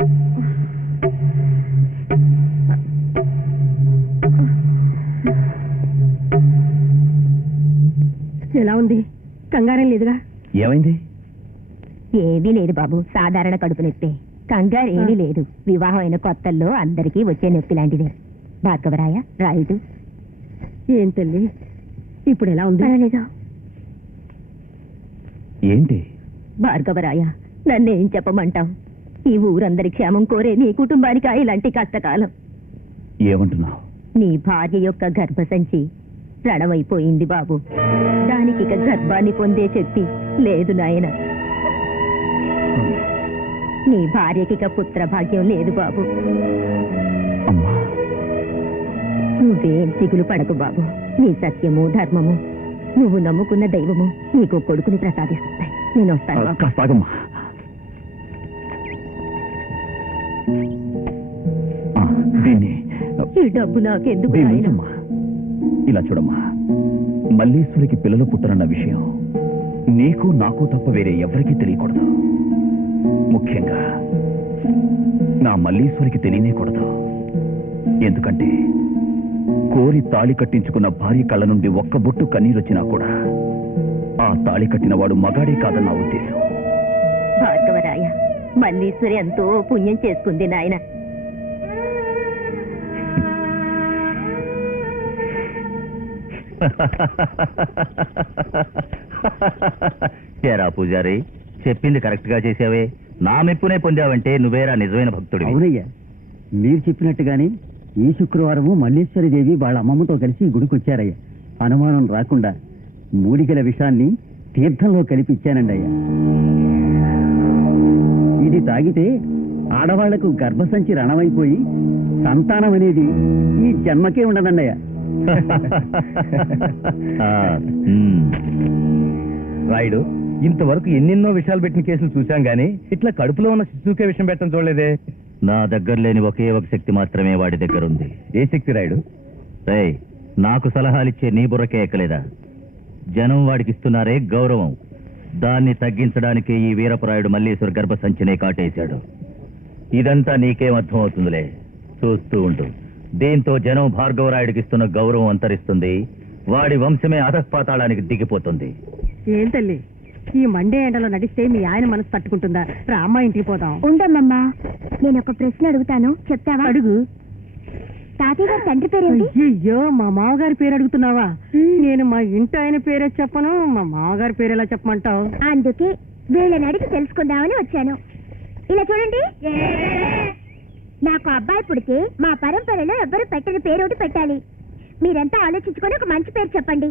ఎలా ఉంది? కంగారం లేదుగా? ఏమైంది? ఏమీ లేదు బాబు సాధారణ కడుపు నొప్పి. కంగారు ఏమీ లేదు. వివాహం అయిన కొత్తల్లో అందరికీ వచ్చే నొప్పి లాంటిదే. భార్గవరాయ రాయుడు. ఏం తల్లి? ఇప్పుడు ఎలా ఉంది? పర్వాలేదు. ఏంటి? భార్గవరాయ నన్నేం చెప్పమంటావు? ఈ ఊరందరి క్షేమం కోరే నీ కుటుంబానికి ఇలాంటి కష్టకాలం? ఏమంటున్నావు? నీ భార్య యొక్క గర్భసంచి రణమైపోయింది బాబు. దానికి ఇక గర్భాన్ని పొందే శక్తి లేదు నాయన. నీ భార్యకి పుత్ర భాగ్యం లేదు బాబు. నువ్వేం దిగులు పడకు బాబు. నీ సత్యము ధర్మము నువ్వు నమ్ముకున్న దైవము నీకు కొడుకుని ప్రసాదిస్తాయి. నేను వస్తాను డబ్బు నాకెందుకు దీన్ని నాయనా? ఉంచమ్మా. ఇలా చూడమ్మా. మల్లీశ్వరికి పిల్లలు పుట్టరన్న విషయం నీకు నాకు తప్ప వేరే ఎవరికీ తెలియకూడదు. ముఖ్యంగా నా మల్లీశ్వరికి తెలియనేకూడదు ఎందుకంటే కోరి తాళి కట్టించుకున్న భార్య కళ్ళ నుండి ఒక్క బొట్టు కన్నీరొచ్చినా కూడా ఆ తాళి కట్టిన వాడు మగాడే కాదన్న ఉద్దేశం. భార్గవరాయ మల్లీశ్వరి ఎంతో పుణ్యం చేసుకుంది నాయన. ఏరా పూజారి చెప్పింది కరెక్ట్గా చేసావే. నా మెప్పునే పొందావంటే నువ్వేరా నిజమైన భక్తుడివి. అవునయ్యా మీరు చెప్పినట్టుగానే ఈ శుక్రవారము మల్లేశ్వరి దేవి వాళ్ళ అమ్మమ్మతో కలిసి గుడికి వచ్చారయ్యా అనుమానం రాకుండా మూడిగల విషాన్ని తీర్థంలో కలిపి ఇచ్చానండి అయ్యా ఇది తాగితే ఆడవాళ్ళకు గర్భసంచి రణమైపోయి సంతానం అనేది ఈ జన్మకే ఉండదండయ్యా రాయుడు ఇంతవరకు ఎన్నెన్నో విషయాలు పెట్టిన కేసులు చూశాం గానీ ఇట్లా కడుపులో ఉన్న శిశువుకే విషయం పెట్టడం చూడలేదే. నా దగ్గర లేని ఒకే ఒక శక్తి మాత్రమే వాడి దగ్గర ఉంది. ఏ శక్తి రాయుడు? రేయ్ నాకు సలహాలిచ్చే నీ బుర్రకే ఎక్కలేదా? జనం వాడికి ఇస్తున్నారే గౌరవం. దాన్ని తగ్గించడానికే ఈ వీరపరాయుడు మల్లీశ్వర గర్భ సంచినే కాటేశాడు. ఇదంతా నీకేం అర్థమవుతుందిలే చూస్తూ ఉండు. దీంతో జనం భార్గవరాయుడికి ఇస్తున్న గౌరవం అంతరిస్తుంది. వాడి వంశమే అధఃపాతాళానికి దిగిపోతుంది. ఏం తల్లి? ఈ మండే ఎండలో నడిస్తే మీ ఆయన మనసు తట్టుకుంటుందా రామ్మ ఇంటికి పోదాం. ఉండమ్మమ్మా. నేను ఒక ప్రశ్న అడుగుతాను. చెప్తావా? అడుగు. తాతయ్య గారి తండ్రి పేరేంటి? అయ్యో మా మామగారి పేరు అడుగుతున్నావా? నేను మా ఇంటి ఆయన పేరే చెప్పను మా మామగారి పేరు ఎలా చెప్పమంటావు? అందుకే వీళ్ళని అడిగి తెలుసుకుందామని వచ్చాను. ఇలా చూడండి. నాకు అబ్బాయి పుడితే మా పరంపరలో ఎవ్వరు పెట్టని పేరు ఒకటి పెట్టాలి. మీరంతా ఆలోచించుకొని ఒక మంచి పేరు చెప్పండి.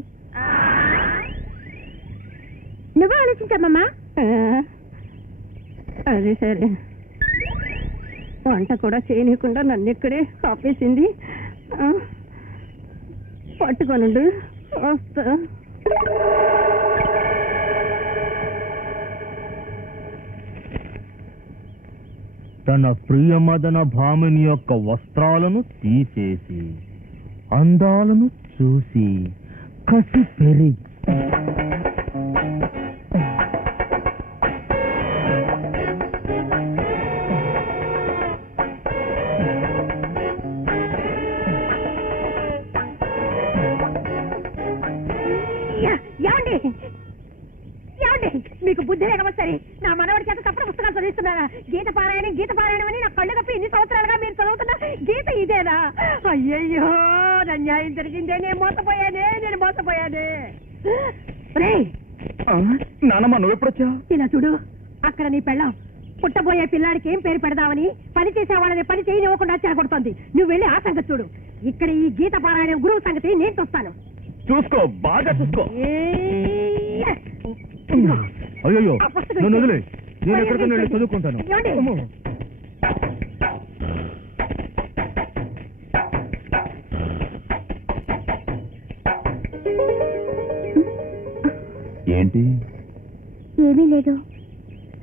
నువ్వు ఆలోచించమ్మా అదే సరే. వంట కూడా చేయనీయకుండా నన్ను ఇక్కడే ఆపేసింది. ఆ, పట్టుకోనండు. వస్తా. తన ప్రియమదన భామిని యొక్క వస్త్రాలను తీసేసి అందాలను చూసి కసి పెరిగి ఏమండి ఏమండి మీకు బుద్ధి లేకపోతే సరే. నా మనవడి చేత తప్పుడు పుస్తకాలు చదివిస్తున్నారా? గీత పారాయణం గీత పారాయణం అని నా కళ్ళు కప్పి ఇన్ని సంవత్సరాలుగా మీరు చదువుతున్న? గీత ఇదేనా? అయ్యయ్యో నా న్యాయం జరిగిందే నేను మోసపోయానే నేను మోసపోయానే. రేయ్! నానమ్మ నువ్వెప్పుడొచ్చా ఇలా చూడు అక్కడ నీ పెళ్ళాం. పుట్టబోయే పిల్లాడికి ఏం పేరు పెడదామని పని చేసే వాళ్ళని పని చేయనివ్వకుండా చెడగొడుతోంది నువ్వు వెళ్ళి ఆ సంగతి చూడు. ఇక్కడ ఈ గీత పారాయణం గురువు సంగతి నేను చూస్తాను. చూసుకో బాగా చూసుకో! అయ్యో నన్ను వదిలే. నేను మరి ఎక్కడికైనా వెళ్ళి ఏంటి? చదువుకుంటాను. ఏంటి? ఏమీ లేదు.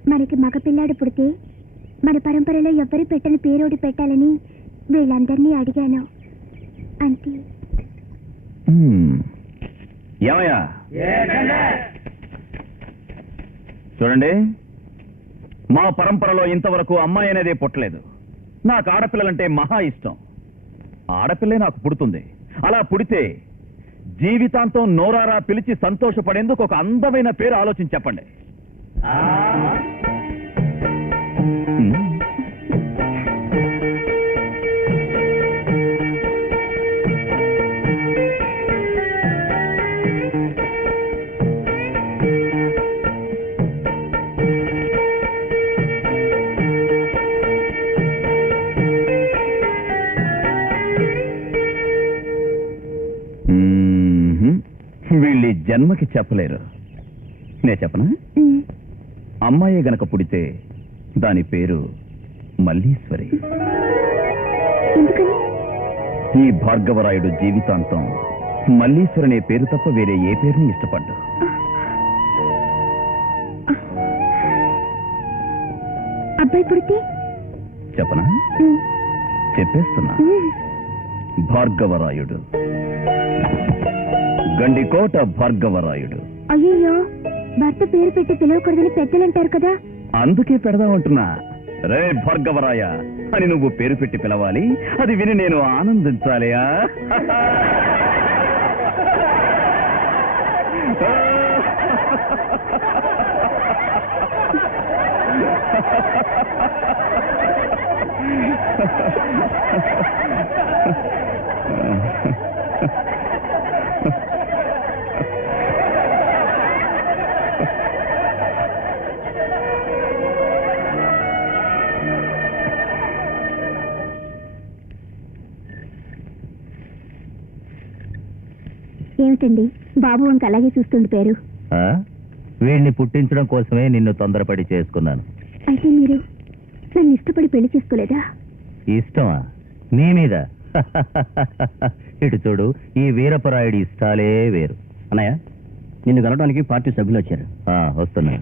మనకి మగ పిల్లాడు పుడితే మన పరంపరలో ఎవ్వరు పెట్టని పేరోడి పెట్టాలని వీళ్ళందరినీ అడిగాను. అంతే. హ్మ్. ఏమయ్యా? చూడండి. మా పరంపరలో ఇంతవరకు అమ్మాయి అనేదే పుట్టలేదు. నాకు ఆడపిల్లలంటే మహా ఇష్టం. ఆడపిల్లే నాకు పుడుతుంది. అలా పుడితే జీవితాంతం నోరారా పిలిచి సంతోషపడేందుకు ఒక అందమైన పేరు ఆలోచించి చెప్పండి. జన్మకి చెప్పలేరు. నే చెప్పనా. అమ్మాయి గనక పుడితే దాని పేరు మల్లీశ్వరి. ఈ భార్గవరాయుడు జీవితాంతం మల్లీశ్వరి అనే పేరు తప్ప వేరే ఏ పేరుని ఇష్టపడ్డు. అబ్బాయి పుడితే? చెప్పనా. చెప్పేస్తున్నా. భార్గవరాయుడు. గండికోట భార్గవరాయుడు. అయ్యయ్యో భర్త పేరు పెట్టి పిలవకూడదని పెద్దలు అంటారు కదా? అందుకే పెడదామంటున్నా. రే భార్గవరాయ అని నువ్వు పేరు పెట్టి పిలవాలి. అది విని నేను ఆనందించాలి ఆ? ఏమిటండి బాబు వంక అలాగే చూస్తుంది పేరు. ఆ? వీడిని పుట్టించడం కోసమే నిన్ను తొందరపడి చేసుకున్నాను. అయితే మీరు నన్ను ఇష్టపడి పెళ్ళి చేసుకోలేదా? ఇష్టమా? నీ మీద? ఇటు చూడు ఈ వీరపరాయుడి ఇష్టాలే వేరు. అన్నయ్య నిన్ను కలవడానికి పార్టీ సభ్యులు వచ్చారు. ఆ, వస్తున్నా.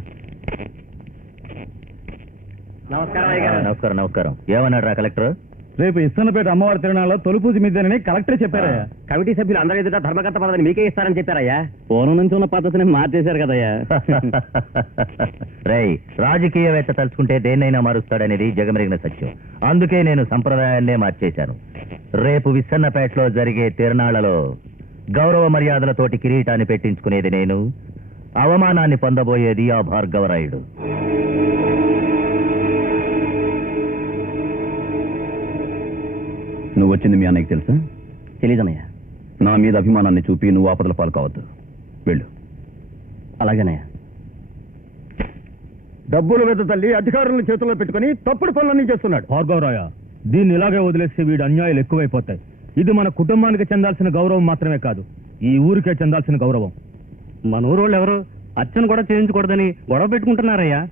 నమస్కారం నమస్కారం నమస్కారం. ఏమన్నాడు రా కలెక్టర్? రేపు ఇస్తన్నపేట అమ్మవారి తిరునాళ్ళలో తొలుపూజ మీదేనని కలెక్టర్ చెప్పారయ్యా. కమిటీ సభ్యులు అందరి ఎదుట ధర్మకర్త పదవిని మీకే ఇస్తారని చెప్పారయ్యా. పూర్వం నుంచి ఉన్న పద్ధతిని మార్చేశారు కదయ్యా. రై రాజకీయవేత్త తలుచుకుంటే దేన్నైనా మారుస్తాడనేది జగమెరిగిన సత్యం. అందుకే నేను సంప్రదాయాన్నే మార్చేశాను. రేపు విస్సన్నపేటలో జరిగే తిరణాళ్ళలో గౌరవ మర్యాదలతోటి కిరీటాన్ని పెట్టించుకునేది నేను. అవమానాన్ని పొందబోయేది ఆ భార్గవరాయుడు. నువ్వు వచ్చింది మీ అన్నయ్యకి తెలుసా? తెలీదన్నయ్య. నా మీద అభిమానాన్ని చూపి నువ్వు ఆపదల పాలు కావద్దు. వెళ్ళు. అలాగేనయ్య. డబ్బులు వెద తల్లి అధికారులను చేతుల్లో పెట్టుకుని తప్పుడు పనులన్నీ చేస్తున్నాడు. భార్గవరాయ దీన్ని ఇలాగే వదిలేస్తే వీడి అన్యాయాలు ఎక్కువైపోతాయి. ఇది మన కుటుంబానికి చెందాల్సిన గౌరవం మాత్రమే కాదు ఈ ఊరికే చెందాల్సిన గౌరవం. మన ఊరు వాళ్ళు ఎవరు అర్చన కూడా చేయించకూడదని గొడవ పెట్టుకుంటున్నారయ్యా.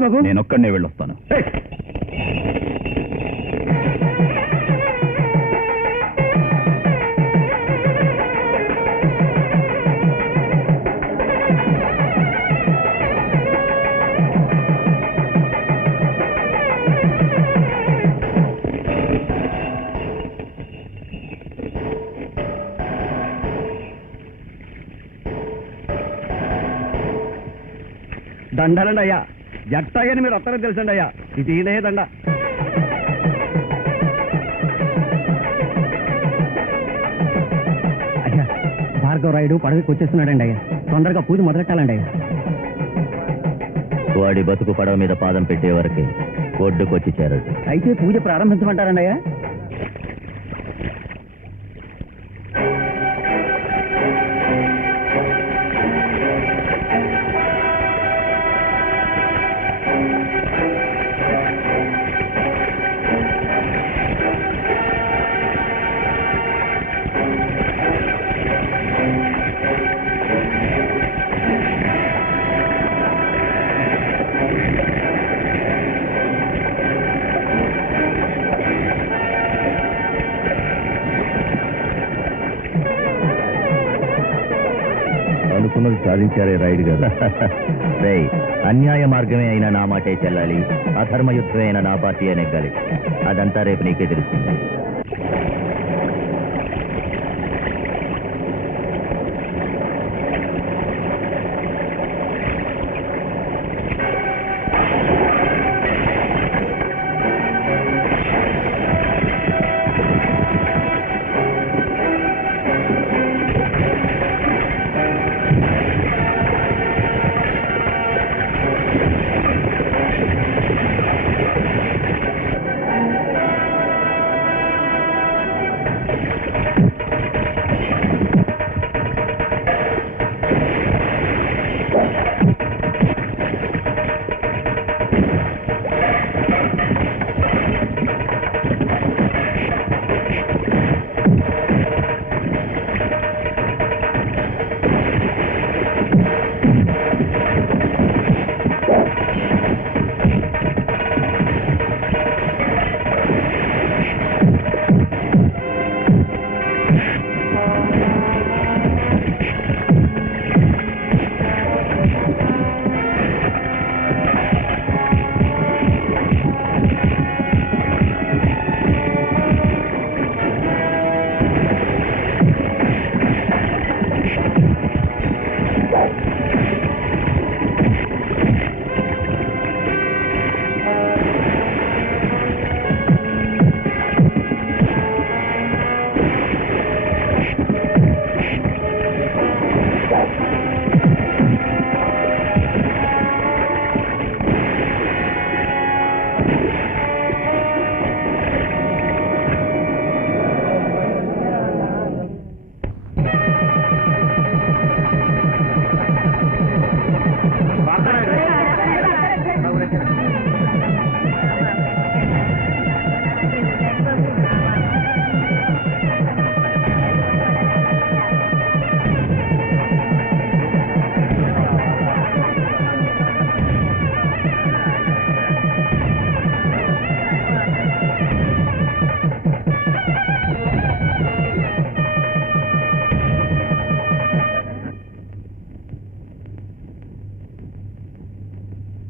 ఏంది బాబు. నేను ఒక్కడనే వెళ్ళొస్తాను. దండలండి అయ్యా జట్టాయని మీరు ఒక్కరే తెలుసండి అయ్యా. ఇది ఈయనే దండ? అయ్యా భార్గవరాయుడు పడవకి వచ్చేస్తున్నాడండి అయ్యా. తొందరగా పూజ మొదలెట్టాలండి అయ్యా. వాడి బతుకు పడవ మీద పాదం పెట్టే వరకే ఒడ్డుకొచ్చి చేరదు. అయితే పూజ ప్రారంభించమంటారండి అయ్యా. అన్యాయ మార్గమే అయినా నా మాటే చెల్లాలి. అధర్మ యుద్ధమే అయినా నా పార్టీ నెగ్గాలి అదంతా రేపు నీకే తెలుస్తుంది.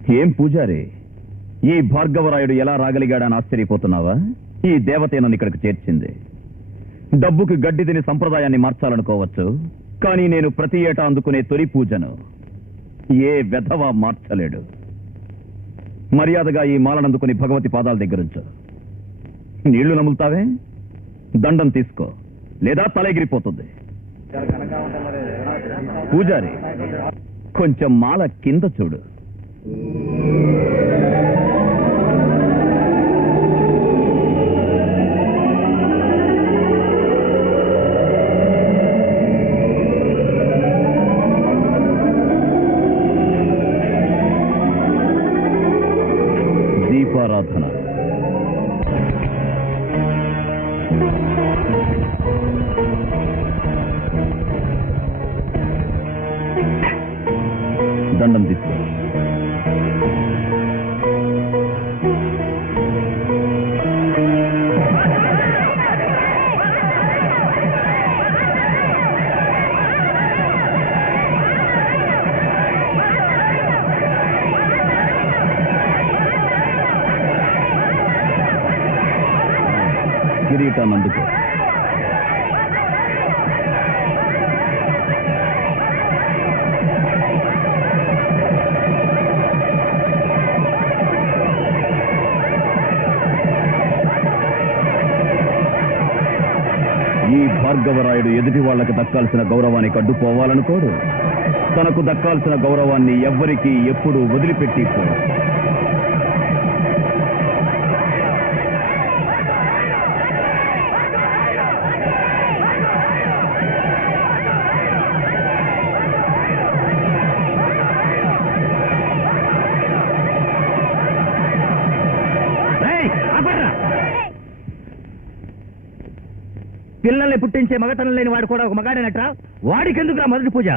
ఏం పూజారి ఈ భార్గవరాయుడు ఎలా రాగలిగాడని ఆశ్చర్యపోతున్నావా? ఈ దేవతే నన్ను ఇక్కడికి చేర్చింది. డబ్బుకి గడ్డి తిని సంప్రదాయాన్ని మార్చాలనుకోవచ్చు కానీ నేను ప్రతి ఏటా అందుకునే తొలి పూజను ఏ వెధవా మార్చలేడు. మర్యాదగా ఈ మాలనందుకుని భగవతి పాదాల దగ్గరుంచు నీళ్ళు నములుతావే? దండం తీసుకో. లేదా తలెగిరిపోతుంది. పూజారి కొంచెం మాల కింద చూడు. భార్గవరాయుడు ఎదుటి వాళ్ళకి దక్కాల్సిన గౌరవానికి అడ్డుపోవాలనుకోడు తనకు దక్కాల్సిన గౌరవాన్ని ఎవ్వరికీ ఎప్పుడూ వదిలిపెట్టి పిల్లల్ని పుట్టించే మగతనం లేని వాడు కూడా ఒక మగాడేనట్రా? వాడికెందుకు మొదటి పూజ?